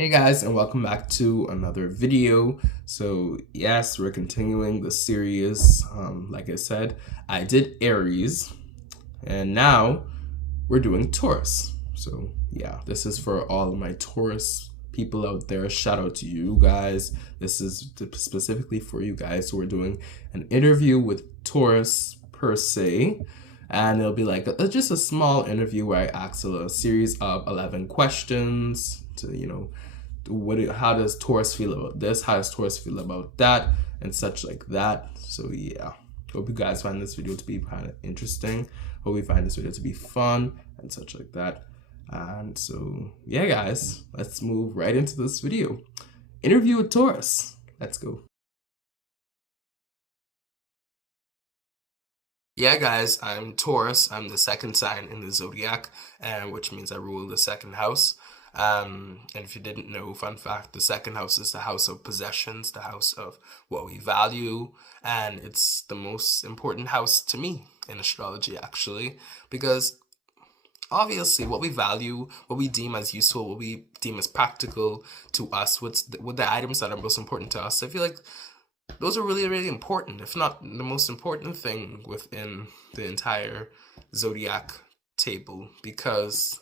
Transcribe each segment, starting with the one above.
Hey guys, and welcome back to another video. So yes, we're continuing the series. Like I said, I did Aries, and now we're doing Taurus. So yeah, this is for all of my Taurus people out there. Shout out to you guys. This is specifically for you guys. So we're doing an interview with Taurus per se. And it'll be like just a small interview where I ask a series of 11 questions to, how does Taurus feel about this? How does Taurus feel about that? And such like that. So yeah, hope you guys find this video to be kind of interesting. Hope you find this video to be fun and such like that. And so yeah, guys, let's move right into this video. Interview with Taurus. Let's go. Yeah, guys, I'm Taurus. I'm the second sign in the zodiac, which means I rule the second house. And if you didn't know, fun fact, the second house is the house of possessions, the house of what we value, and it's the most important house to me in astrology, actually, because obviously what we value, what we deem as useful, what we deem as practical to us, what the items that are most important to us, I feel like those are really, really important, if not the most important thing within the entire zodiac table, because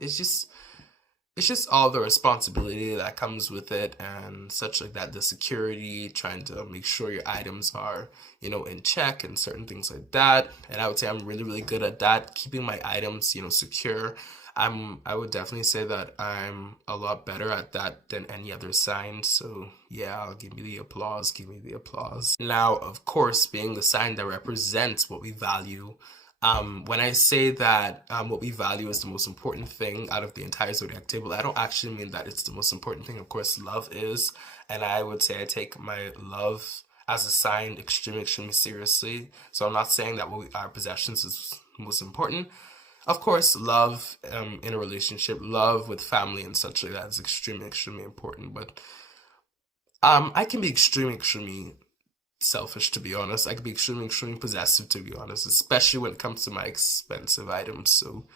it's just all the responsibility that comes with it and such like that, the security, trying to make sure your items are, in check and certain things like that. And I would say I'm really, really good at that, keeping my items, secure. I would definitely say that I'm a lot better at that than any other sign. So yeah, give me the applause, give me the applause. Now, of course, being the sign that represents what we value, when I say that what we value is the most important thing out of the entire zodiac table, I don't actually mean that it's the most important thing. Of course, love is, and I would say I take my love as a sign extremely, extremely seriously. So I'm not saying that our possessions is most important. Of course, love in a relationship, love with family and such like that is extremely, extremely important. But I can be extremely, extremely selfish, to be honest. I can be extremely, extremely possessive, to be honest, especially when it comes to my expensive items. So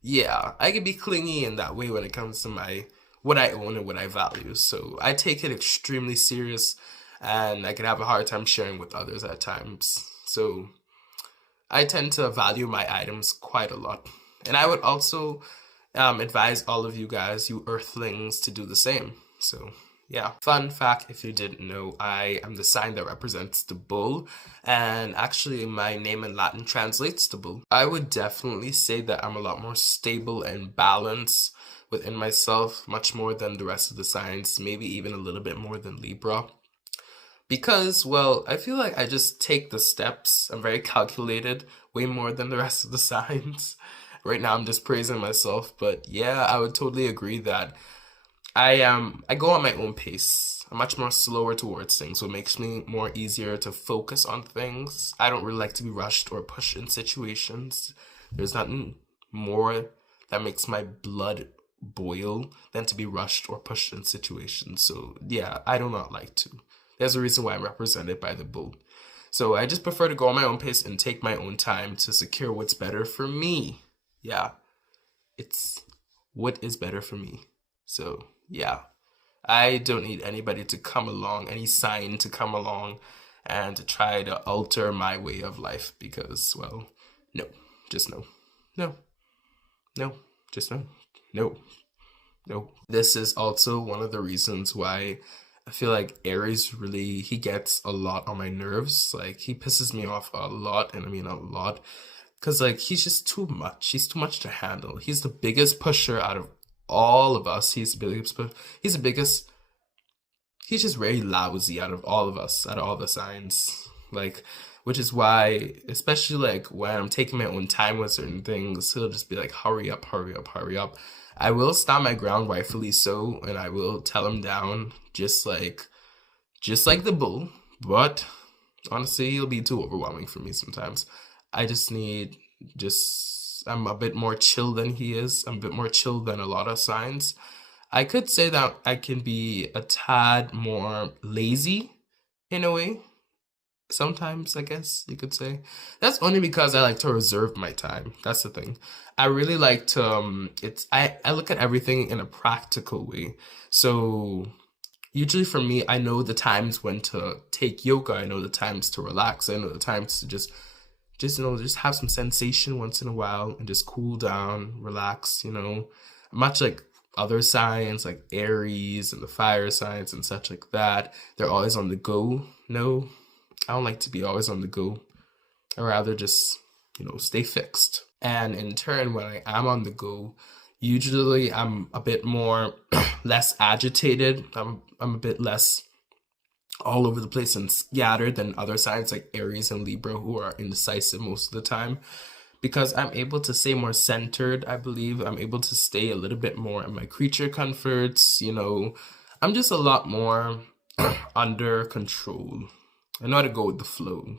yeah, I can be clingy in that way when it comes to what I own and what I value. So I take it extremely serious, and I can have a hard time sharing with others at times. So I tend to value my items quite a lot. And I would also advise all of you guys, you earthlings, to do the same. So yeah, fun fact, if you didn't know, I am the sign that represents the bull, and actually my name in Latin translates to bull. I would definitely say that I'm a lot more stable and balanced within myself, much more than the rest of the signs, maybe even a little bit more than Libra. Because, well, I feel like I just take the steps. I'm very calculated, way more than the rest of the signs. Right now I'm just praising myself, but yeah, I would totally agree that I go at my own pace. I'm much more slower towards things, so it makes me more easier to focus on things. I don't really like to be rushed or pushed in situations. There's nothing more that makes my blood boil than to be rushed or pushed in situations. So yeah, I do not like to. There's a reason why I'm represented by the bull. So I just prefer to go on my own pace and take my own time to secure what's better for me. Yeah, it's what is better for me. So yeah, I don't need anybody to come along, any sign to come along and to try to alter my way of life, because, well, no, just no. No, no, just no. No, no. This is also one of the reasons why I feel like Aries really, he gets a lot on my nerves. Like, he pisses me off a lot, and I mean a lot. Because, like, he's just too much. He's too much to handle. He's the biggest pusher out of all of us. He's the biggest, he's just very lousy out of all of us, out of all the signs. Like, which is why, especially like when I'm taking my own time with certain things, he'll just be like, hurry up, hurry up, hurry up. I will stand my ground, rightfully so, and I will tell him down, just like the bull. But honestly, it'll be too overwhelming for me sometimes. I just need I'm a bit more chill than he is. I'm a bit more chill than a lot of signs. I could say that I can be a tad more lazy in a way. sometimes, I guess you could say. That's only because I like to reserve my time. That's the thing. I really like to I look at everything in a practical way. So usually for me, I know the times when to take yoga, I know the times to relax, I know the times to just have some sensation once in a while and just cool down, relax, much like other signs like Aries and the fire signs and such like that. They're always on the go. No, I don't like to be always on the go. I rather just, stay fixed. And in turn, when I am on the go, usually I'm a bit more less agitated. I'm a bit less all over the place and scattered than other signs like Aries and Libra, who are indecisive most of the time, because I'm able to stay more centered. I believe I'm able to stay a little bit more in my creature comforts. I'm just a lot more under control. I know how to go with the flow,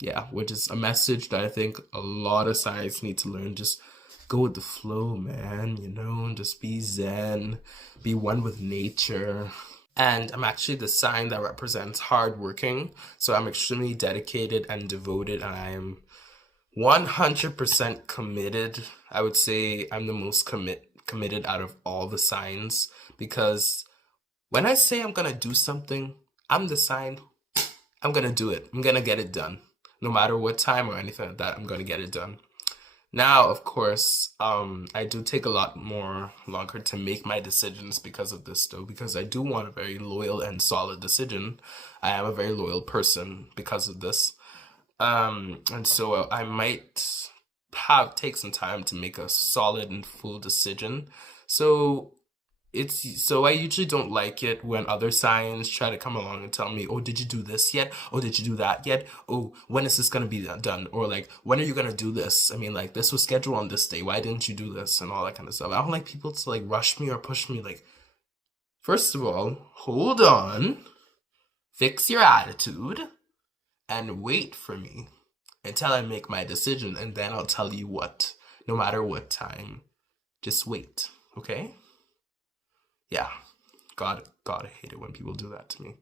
Yeah, which is a message that I think a lot of signs need to learn. Just go with the flow, man, just be zen, be one with nature. And I'm actually the sign that represents hardworking. So I'm extremely dedicated and devoted, and I am 100% committed. I would say I'm the most committed out of all the signs, because when I say I'm gonna do something, I'm the sign. I'm gonna do it. I'm gonna get it done. No matter what time or anything like that, I'm gonna get it done. Now, of course, I do take a lot more longer to make my decisions because of this, though, because I do want a very loyal and solid decision. I am a very loyal person because of this. And so I might take some time to make a solid and full decision. So I usually don't like it when other signs try to come along and tell me, oh, did you do this yet? Oh, did you do that yet? Oh, when is this gonna be done? Or like, when are you gonna do this? I mean, like, this was scheduled on this day. Why didn't you do this? And all that kind of stuff. I don't like people to like rush me or push me. Like, first of all, hold on, fix your attitude, and wait for me until I make my decision, and then I'll tell you what, no matter what time. Just wait, okay? Yeah, God, I hate it when people do that to me.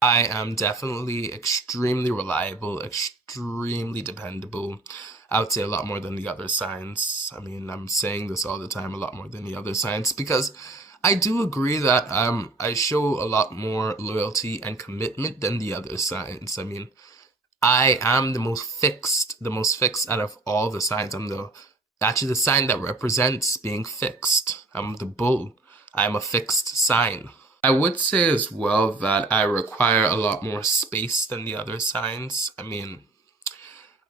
I am definitely extremely reliable, extremely dependable. I would say a lot more than the other signs. I mean, I'm saying this all the time, a lot more than the other signs, because I do agree that I show a lot more loyalty and commitment than the other signs. I mean, I am the most fixed out of all the signs. I'm actually the sign that represents being fixed. I'm the bull. I am a fixed sign. I would say as well that I require a lot more space than the other signs. I mean,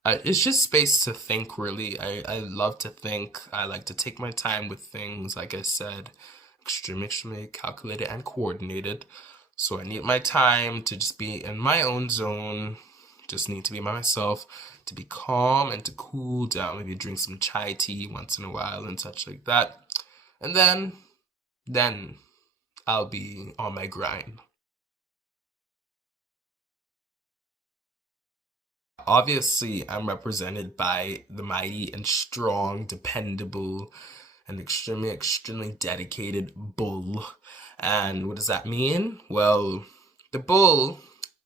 it's just space to think, really. I love to think. I like to take my time with things, like I said, extremely calculated and coordinated. So I need my time to just be in my own zone, just need to be by myself, to be calm and to cool down, maybe drink some chai tea once in a while and such like that. And then I'll be on my grind. Obviously, I'm represented by the mighty and strong, dependable, and extremely dedicated bull. And what does that mean? Well, the bull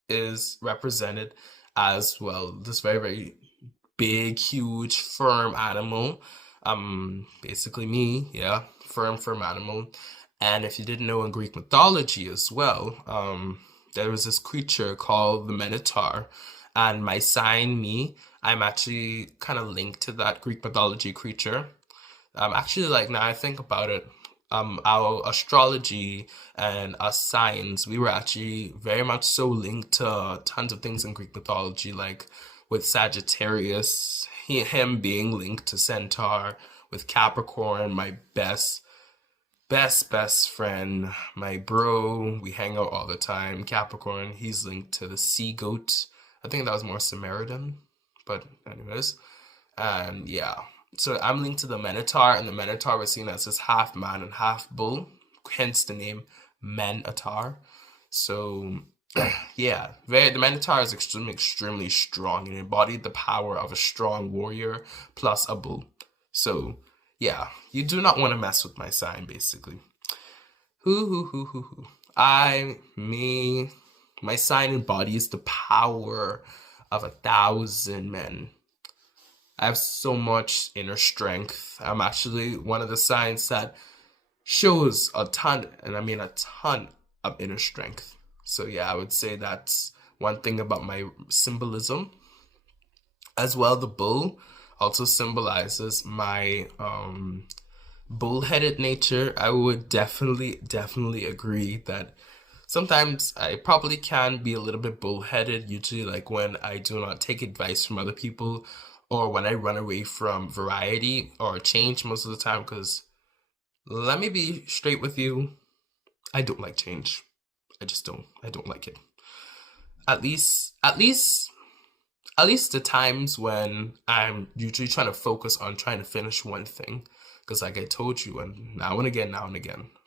is represented as, well, this very, very big, huge, firm animal. Basically me, yeah, firm animal. And if you didn't know, in Greek mythology as well, there was this creature called the Minotaur. And my sign, me, I'm actually kind of linked to that Greek mythology creature. Actually, like, now I think about it, our astrology and us signs, we were actually very much so linked to tons of things in Greek mythology, like with Sagittarius, him being linked to Centaur, with Capricorn, my best friend, my bro, we hang out all the time. Capricorn, he's linked to the sea goat. I think that was more Samaritan, but anyways, and yeah. So I'm linked to the Minotaur, and the Minotaur was seen as this half man and half bull, hence the name Minotaur. So yeah, the Minotaur is extremely strong and embodied the power of a strong warrior plus a bull. So yeah, you do not want to mess with my sign, basically. Me, My sign embodies the power of 1,000 men. I have so much inner strength. I'm actually one of the signs that shows a ton, and I mean a ton of inner strength. So yeah, I would say that's one thing about my symbolism. As well, the bull also symbolizes my bullheaded nature. I would definitely agree that sometimes I probably can be a little bit bullheaded, usually like when I do not take advice from other people or when I run away from variety or change most of the time. Because let me be straight with you, I don't like change. I just don't. I don't like it. At least, at least, at least the times when I'm usually trying to focus on trying to finish one thing. Because like I told you, and now and again,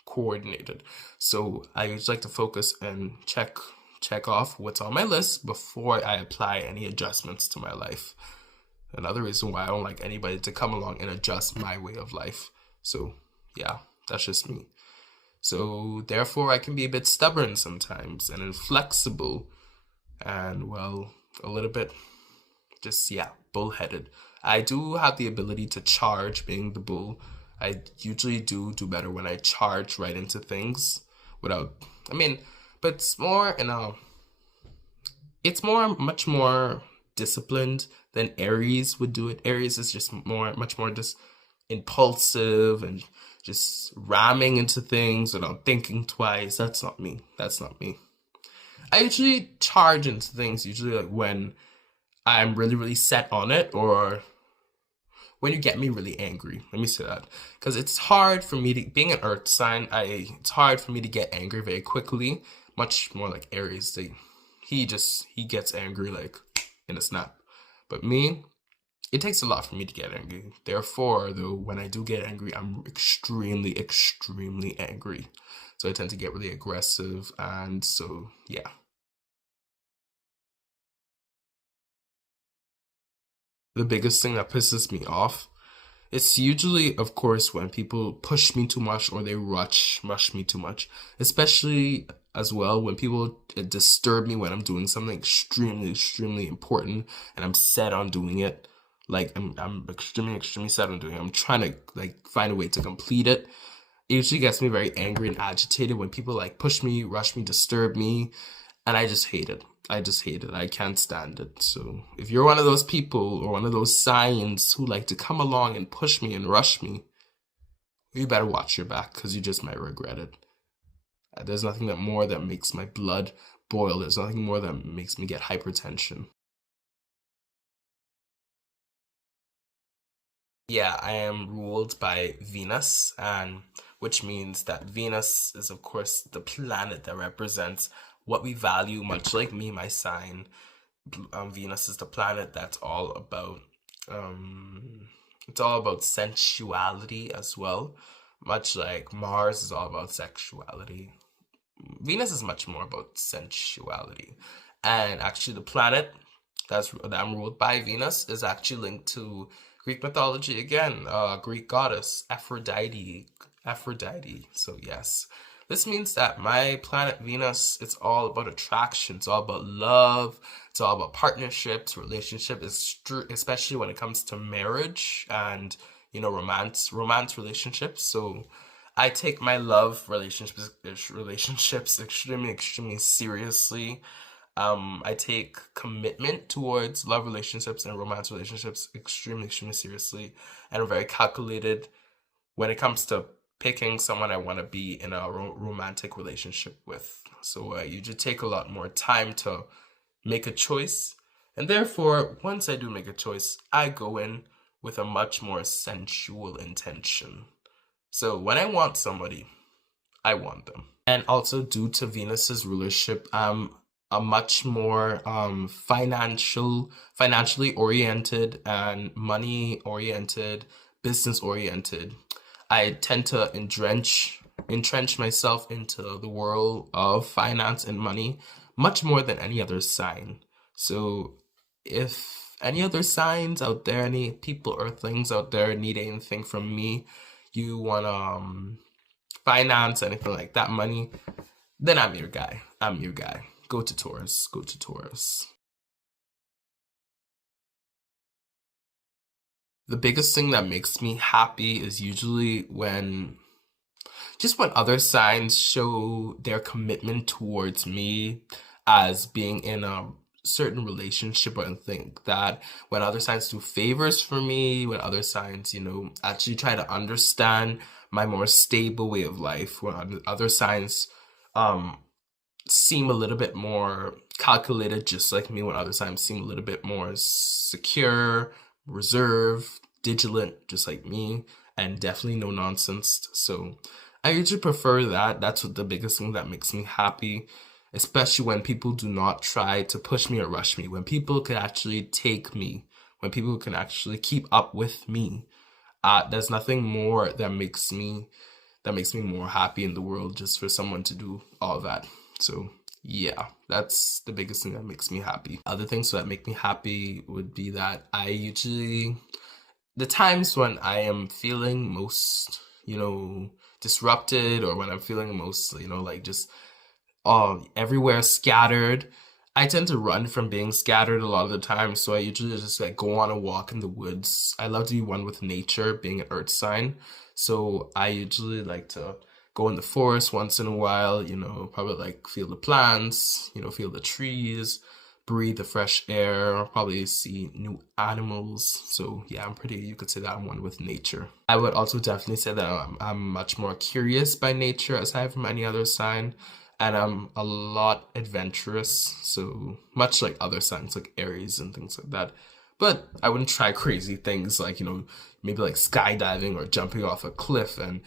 coordinated. So I usually like to focus and check off what's on my list before I apply any adjustments to my life. Another reason why I don't like anybody to come along and adjust my way of life. So yeah, that's just me. So therefore, I can be a bit stubborn sometimes and inflexible, and well, a little bit just yeah, bullheaded. I do have the ability to charge, being the bull. I usually do better when I charge right into things without. I mean, but it's more much more disciplined than Aries would do it. Aries is just much more just impulsive and just ramming into things without thinking twice. That's not me. That's not me. I usually charge into things usually like when I'm really set on it, or when you get me really angry. Let me say that, because it's hard for me to, being an Earth sign, I it's hard for me to get angry very quickly. Much more like Aries, he gets angry like in a snap. But me, it takes a lot for me to get angry. Therefore, though, when I do get angry, I'm extremely angry. So I tend to get really aggressive, and so yeah. The biggest thing that pisses me off, it's usually, of course, when people push me too much or they rush me too much. Especially as well when people disturb me when I'm doing something extremely important and I'm set on doing it. Like I'm extremely set on doing it. I'm trying to like find a way to complete it. It usually gets me very angry and agitated when people like push me, rush me, disturb me, and I just hate it. I just hate it. I can't stand it. So if you're one of those people or one of those signs who like to come along and push me and rush me, you better watch your back because you just might regret it. There's nothing that more that makes my blood boil. There's nothing more that makes me get hypertension. Yeah, I am ruled by Venus, and which means that Venus is, of course, the planet that represents what we value, much like me, my sign. Venus is the planet that's all about it's all about sensuality as well. Much like Mars is all about sexuality. Venus is much more about sensuality. And actually the planet that I'm ruled by, Venus, is actually linked to Greek mythology again, Greek goddess Aphrodite. Aphrodite. So yes. This means that my planet Venus, it's all about attraction, it's all about love, it's all about partnerships, relationships, especially when it comes to marriage and romance relationships. So I take my love relationships extremely seriously. I take commitment towards love relationships and romance relationships extremely seriously, and I'm very calculated when it comes to picking someone I want to be in a romantic relationship with. So you just take a lot more time to make a choice, and therefore, once I do make a choice, I go in with a much more sensual intention. So when I want somebody, I want them. And also due to Venus's rulership, I'm a much more financially oriented and money oriented, business oriented. I tend to entrench myself into the world of finance and money much more than any other sign. So if any other signs out there, any people, earthlings out there need anything from me, you want finance, anything like that, money, then I'm your guy. I'm your guy. Go to Taurus. Go to Taurus. The biggest thing that makes me happy is usually when other signs show their commitment towards me as being in a certain relationship, or think that when other signs do favors for me, when other signs, actually try to understand my more stable way of life, when other signs um seem a little bit more calculated, just like me, when other signs seem a little bit more secure, reserved, vigilant, just like me, and definitely no nonsense. So I usually prefer that. That's what the biggest thing that makes me happy, especially when people do not try to push me or rush me, when people can actually take me, when people can actually keep up with me. There's nothing more that makes me more happy in the world, just for someone to do all that. So yeah, that's the biggest thing that makes me happy. Other things that make me happy would be that the times when I am feeling most, disrupted, or when I'm feeling most, like just everywhere scattered. I tend to run from being scattered a lot of the time, so I usually just like go on a walk in the woods. I love to be one with nature, being an earth sign. So I usually like to go in the forest once in a while, probably like feel the plants, feel the trees, breathe the fresh air, probably see new animals. So yeah, you could say that I'm one with nature. I would also definitely say that I'm much more curious by nature, aside from any other sign. And I'm a lot adventurous, so much like other signs like Aries and things like that. But I wouldn't try crazy things like, maybe like skydiving or jumping off a cliff, and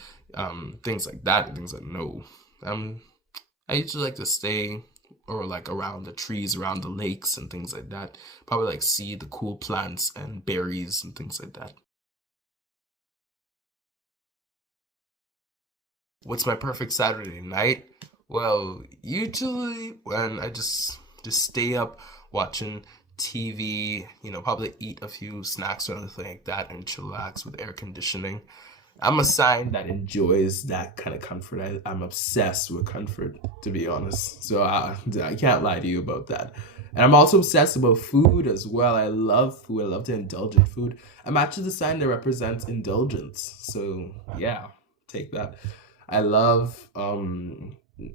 things like that. Things like, no. I usually like to stay or like around the trees, around the lakes and things like that. Probably like see the cool plants and berries and things like that. What's my perfect Saturday night? Well, usually when I just stay up watching TV, probably eat a few snacks or anything like that, and chillax with air conditioning. I'm a sign that enjoys that kind of comfort. I'm obsessed with comfort, to be honest. So I can't lie to you about that. And I'm also obsessed about food as well. I love food. I love to indulge in food. I'm actually the sign that represents indulgence. So yeah, take that. I love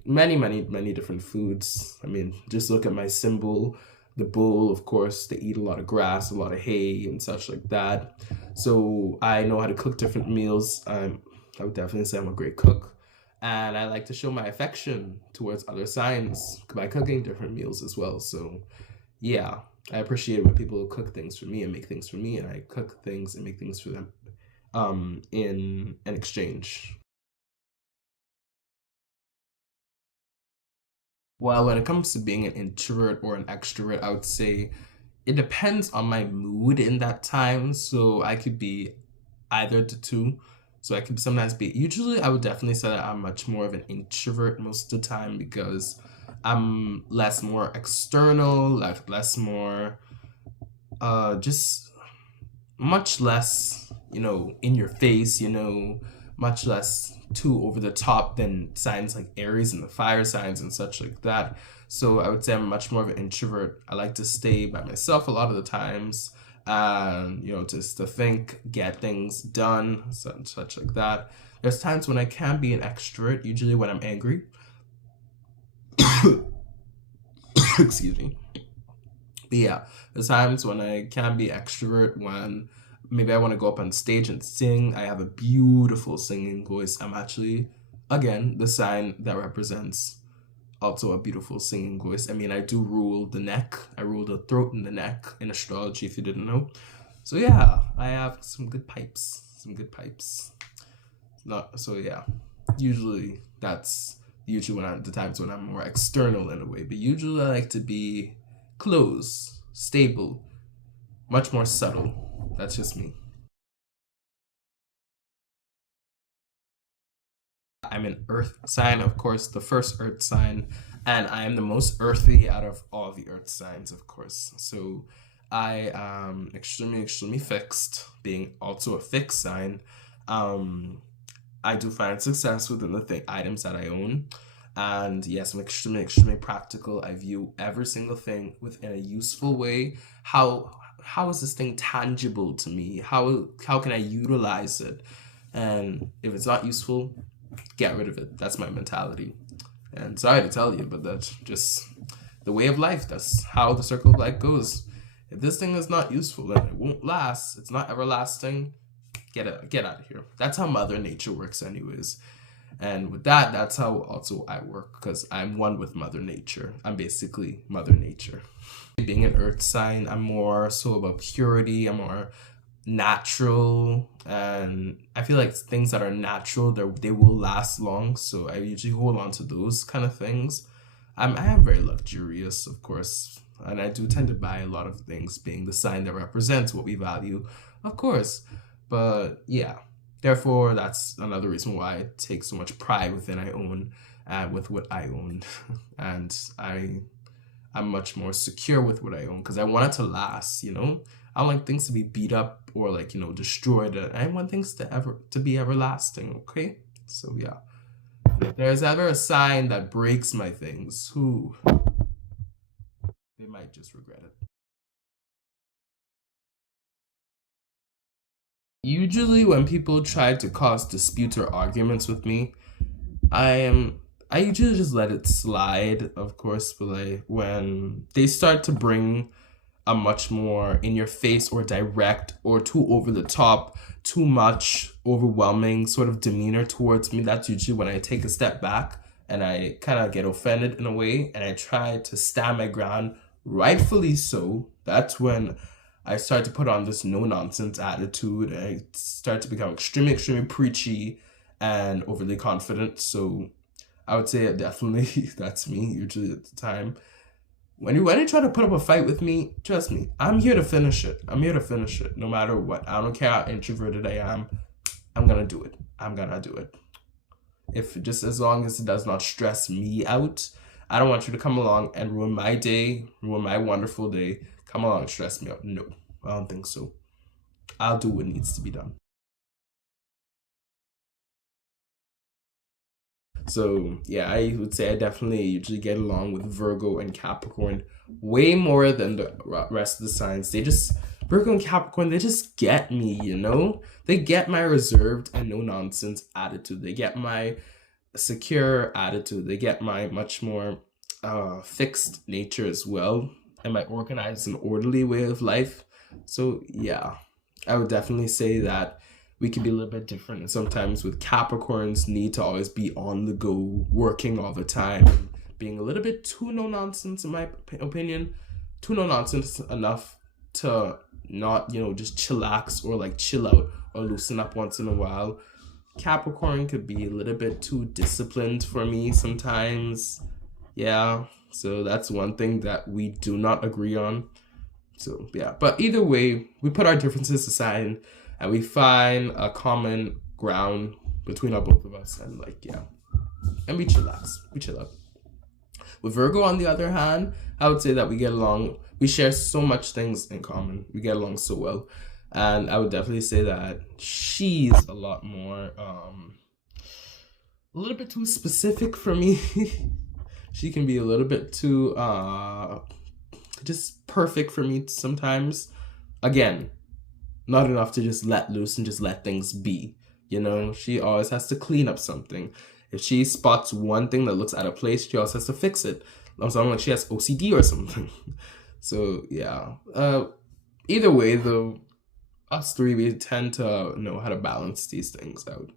many, many, many different foods. I mean, just look at my symbol, the bull, of course. They eat a lot of grass, a lot of hay, and such like that. So I know how to cook different meals. I would definitely say I'm a great cook. And I like to show my affection towards other signs by cooking different meals as well. So yeah, I appreciate when people cook things for me and make things for me, and I cook things and make things for them in an exchange. Well, when it comes to being an introvert or an extrovert, I would say it depends on my mood in that time. So I could be either the two. So I could sometimes be, usually I would definitely say that I'm much more of an introvert most of the time, because I'm less more external, like less more just much less, in your face, much less too over the top than signs like Aries and the fire signs and such like that. So I would say I'm much more of an introvert. I like to stay by myself a lot of the times, and just to think, get things done, such like that. There's times when I can be an extrovert, usually when I'm angry. Excuse me. But yeah, there's times when I can be extrovert, when maybe I want to go up on stage and sing. I have a beautiful singing voice. I'm actually, again, the sign that represents also a beautiful singing voice. I mean, I do rule the neck. I rule the throat and the neck in astrology, if you didn't know. So yeah, I have some good pipes. Some good pipes. Not so yeah. Usually that's when the times when I'm more external in a way. But usually I like to be close, stable, much more subtle. That's just me. I'm an earth sign, of course, the first earth sign, and I am the most earthy out of all the earth signs, of course. So I am extremely, extremely fixed, being also a fixed sign. Um, I do find success within the items that I own. And yes, I'm extremely practical. I view every single thing within a useful way. How is this thing tangible to me? How can I utilize it? And if it's not useful, get rid of it. That's my mentality. And sorry to tell you, but that's just the way of life. That's how the circle of life goes. If this thing is not useful and it won't last, it's not everlasting, get out of here. That's how Mother Nature works anyways. And with that, that's how also I work, because I'm one with Mother Nature. I'm basically Mother Nature. Being an earth sign, I'm more so about purity. I'm more natural, and I feel like things that are natural, they will last long. So I usually hold on to those kind of things. I am very luxurious, of course, and I do tend to buy a lot of things, being the sign that represents what we value, of course. But yeah, therefore, that's another reason why I take so much pride within I own, with what I own, and I'm much more secure with what I own because I want it to last. I don't like things to be beat up or like destroyed. I want things to be everlasting. Okay, so yeah. If there's ever a sign that breaks my things, they might just regret it. Usually, when people try to cause disputes or arguments with me, I am I usually just let it slide, of course, but like when they start to bring a much more in your face or direct or too over the top, too much overwhelming sort of demeanor towards me, that's usually when I take a step back and I kind of get offended in a way and I try to stand my ground, rightfully so. That's when I start to put on this no nonsense attitude and I start to become extremely preachy and overly confident. So I would say definitely that's me usually at the time. When you try to put up a fight with me, trust me, I'm here to finish it. I'm here to finish it, no matter what. I don't care how introverted I am. I'm gonna do it. I'm gonna do it. If just as long as it does not stress me out, I don't want you to come along and ruin my day, ruin my wonderful day. Come along and stress me out. No, I don't think so. I'll do what needs to be done. So yeah, I would say I definitely usually get along with Virgo and Capricorn way more than the rest of the signs. Virgo and Capricorn, they just get me. They get my reserved and no nonsense attitude. They get my secure attitude. They get my much more fixed nature as well, and my organized and orderly way of life. So yeah, I would definitely say that we can be a little bit different. And sometimes with Capricorns, need to always be on the go, working all the time, being a little bit too no nonsense, in my opinion. Too no nonsense enough to not, just chillax or like chill out or loosen up once in a while. Capricorn could be a little bit too disciplined for me sometimes. Yeah, so that's one thing that we do not agree on. So yeah, but either way, we put our differences aside and we find a common ground between our both of us, and and we chillax, we chill out. With Virgo, on the other hand, I would say that we get along. We share so much things in common. We get along so well, and I would definitely say that she's a lot more, a little bit too specific for me. She can be a little bit too, just perfect for me sometimes. Again, not enough to just let loose and just let things be. She always has to clean up something. If she spots one thing that looks out of place, she also has to fix it. Something like she has OCD or something. So yeah. Either way, though, us three, we tend to know how to balance these things out.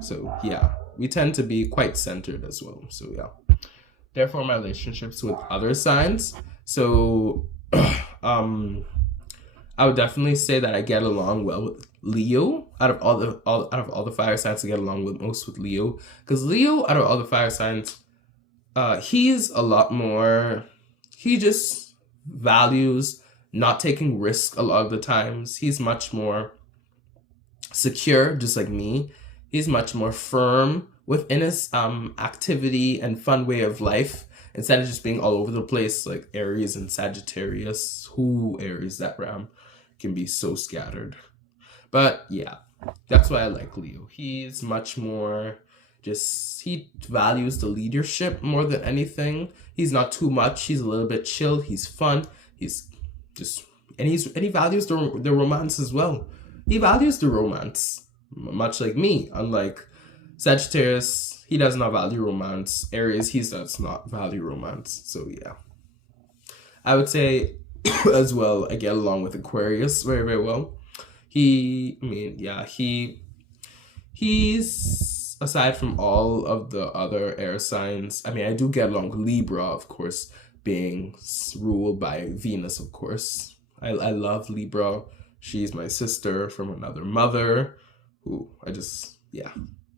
So yeah, we tend to be quite centered as well. So yeah. Therefore, my relationships with other signs. So I would definitely say that I get along well with Leo. Out of all the fire signs, I get along with Leo, because Leo, out of all the fire signs, he's a lot more. He just values not taking risks a lot of the times. He's much more secure, just like me. He's much more firm within his activity and fun way of life, instead of just being all over the place like Aries and Sagittarius. Aries, that ram can be so scattered. But yeah, that's why I like Leo. He's much more Just he values the leadership more than anything. He's not too much. He's a little bit chill. He's fun. He's just and he values the romance as well. He values the romance, much like me. Unlike Sagittarius, he does not value romance. Aries, he does not value romance. So yeah, I would say as well, I get along with Aquarius very, very well. He's aside from all of the other air signs. I mean, I do get along with Libra, of course, being ruled by Venus, of course. I love Libra. She's my sister from another mother who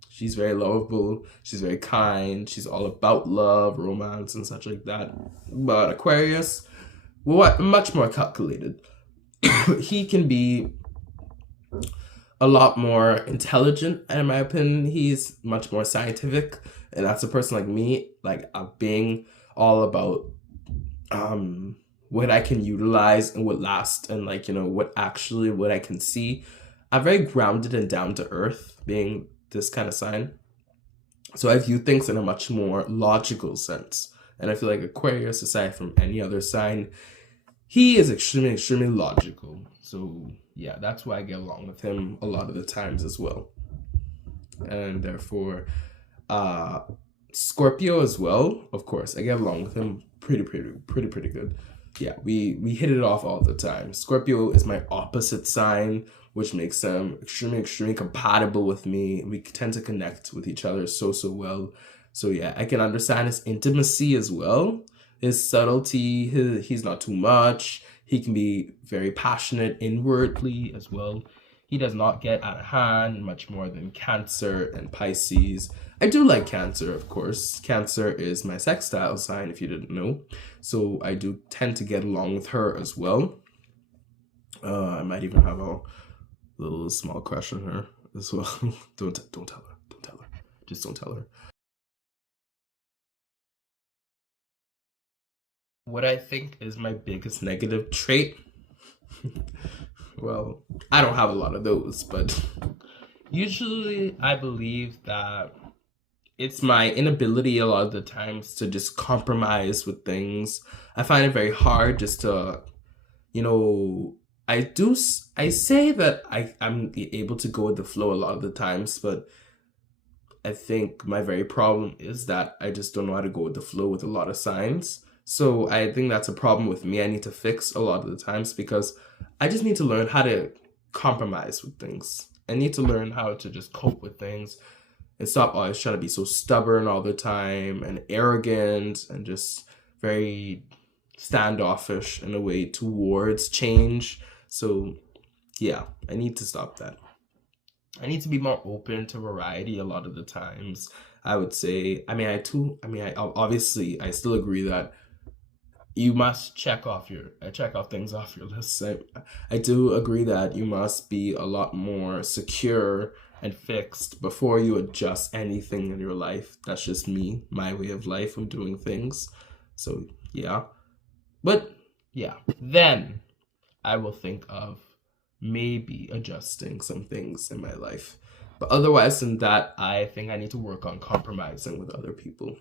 she's very lovable. She's very kind. She's all about love, romance, and such like that. But Aquarius, much more calculated. He can be a lot more intelligent, in my opinion. He's much more scientific, and that's a person like me, like being all about what I can utilize and what lasts, and like, you know, what I can see. I'm very grounded and down to earth, being this kind of sign. So I view things in a much more logical sense. And I feel like Aquarius, aside from any other sign, he is extremely, extremely logical. So yeah, that's why I get along with him a lot of the times as well. And therefore, Scorpio as well, of course, I get along with him pretty good. Yeah, we hit it off all the time. Scorpio is my opposite sign, which makes them extremely, extremely compatible with me. We tend to connect with each other so well. So yeah, I can understand his intimacy as well. His subtlety, he's not too much. He can be very passionate inwardly as well. He does not get out of hand much more than Cancer and Pisces. I do like Cancer, of course. Cancer is my sextile sign, if you didn't know. So I do tend to get along with her as well. I might even have a little small crush on her as well. Don't tell her. Don't tell her. Just don't tell her. What I think is my biggest negative trait. Well, I don't have a lot of those, but usually I believe that it's my inability a lot of the times to just compromise with things. I find it very hard just to, you know, I say that I'm able to go with the flow a lot of the times, but I think my very problem is that I just don't know how to go with the flow with a lot of signs. So I think that's a problem with me. I need to fix a lot of the times because I just need to learn how to compromise with things. I need to learn how to just cope with things and stop always trying to be so stubborn all the time and arrogant and just very standoffish in a way towards change. So yeah, I need to stop that. I need to be more open to variety a lot of the times. I would say, I obviously I still agree that you must check off things off your list. I do agree that you must be a lot more secure and fixed before you adjust anything in your life. That's just me, my way of life of doing things. So yeah. But yeah, then I will think of maybe adjusting some things in my life. But otherwise than that, I think I need to work on compromising with other people.